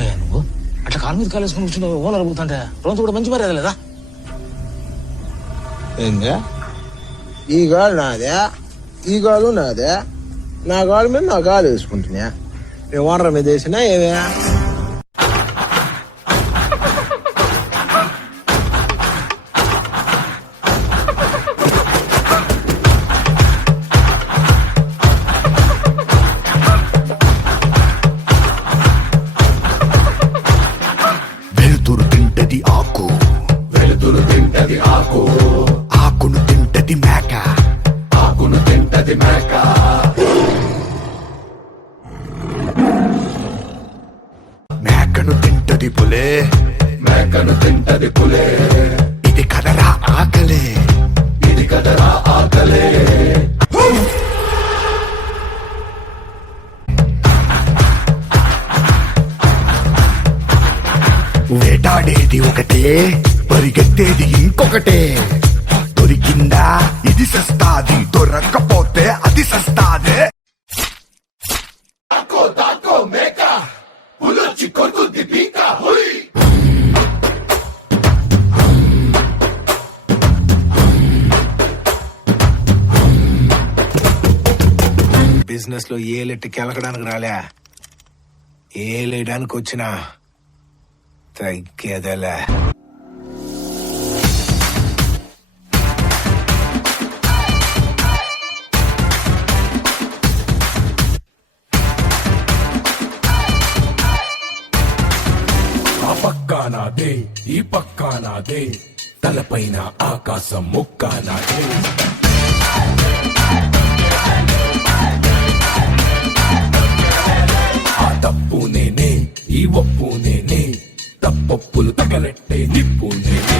ఏందయ్యా నువ్వు అట్లా కాలు మీద కాలు వేసుకుని కూర్చుని ఓనర్ అడుగుతుంటే రోజు కూడా మంచి మర్యాద లేదా? ఏందా ఈ గాలు నాదే, ఈ గాలు నాదే, నా గాలు మీద నా గాలు వేసుకుంటున్నా. నేను ఓనర్ మీద వేసినా ఏమే ఆకును తింటది మేక, ఆకును తింటది మేక. మేకను తింటది పులే, మేకను తింటది పులే. ఇది కదరా ఆకలే, ఇది కదరా ఆకలే. వేటాడేది ఒకటే, పరిగెత్తేది ఇంకొకటే. దొరికిందా ఇది సస్తాది, దొరక్కపోతే అది సస్తాదే. దాకో దాకో మేక, పులొచ్చి కొరుకుద్ది పీక. బిజినెస్ లో ఏలెట్టి కెలకడానికి రాలే, ఏలేయడానికి వచ్చిన తగ్గేదలే. ఆ పక్కా నాదే, ఈ పక్కా నాదే, తలపైన ఆకాశం ముక్కా నాదే. ఆ తప్పు నేనే, ఈ ఒప్పు నేనే, తప్పొప్పులు తగలెట్టే నిప్పు నేనే.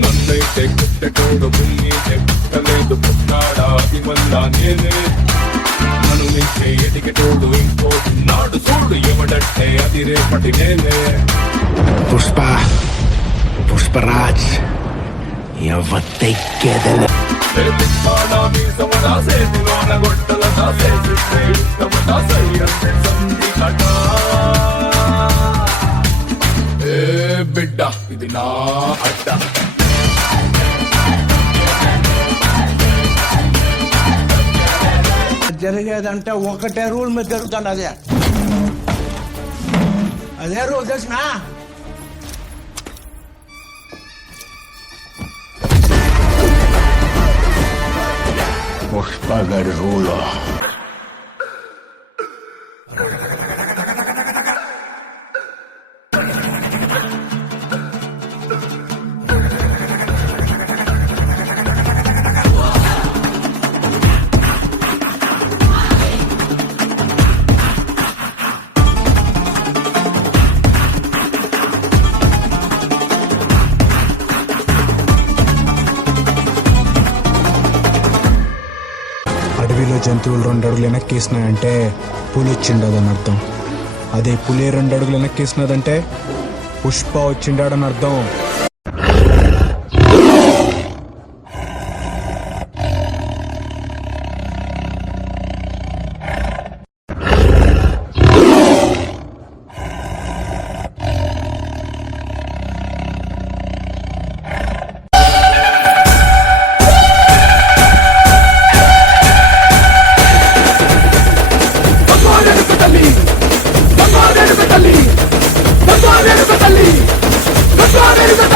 నన్నైతే కుట్టటోడు పుల్లీనే పుట్టలేదు, పుట్టాడా అది మళ్ళా నేనే. నన్ను మించే ఎదిగటోడు ఇంకోటి నాడు, చూడు ఎవడంటే అది రేపటి నేనే. పుష్పరాజ్ ఎవత్తెక్కేదలే. బిడ్డ ఇది నా అడ్డ. జరిగేదంటే ఒకటే రూల్ మీద జరుగుతుంది. అదే రూల్ తెలిసిన పుష్పగడి రూల్. అడవిలో జంతువులు 2 అడుగులు వెనక్కేసినాయంటే పులి వచ్చిండదని అర్థం. అదే పులి 2 అడుగులు వెనక్కేసినదంటే పుష్ప వచ్చిండాడని అర్థం. Let's go!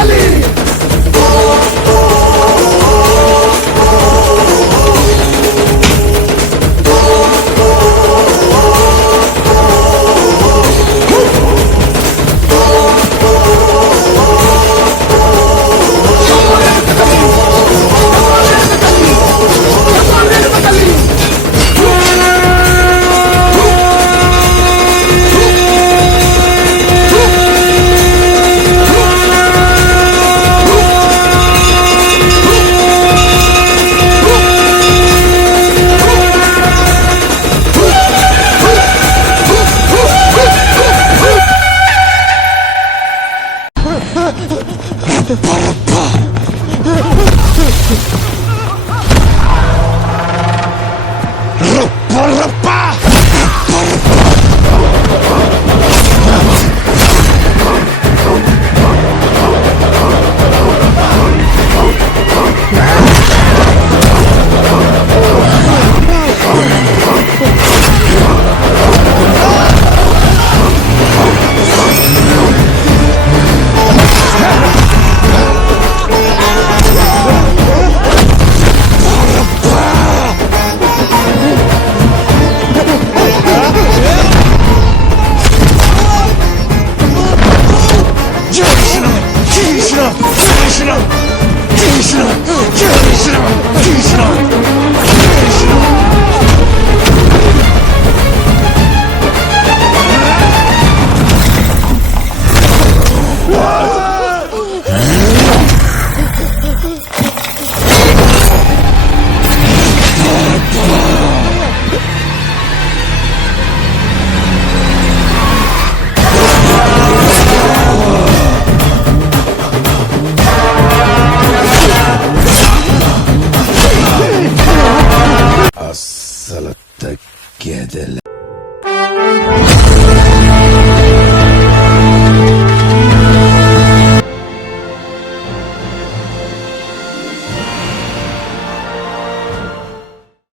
అస్సలు తగ్గేదేలే.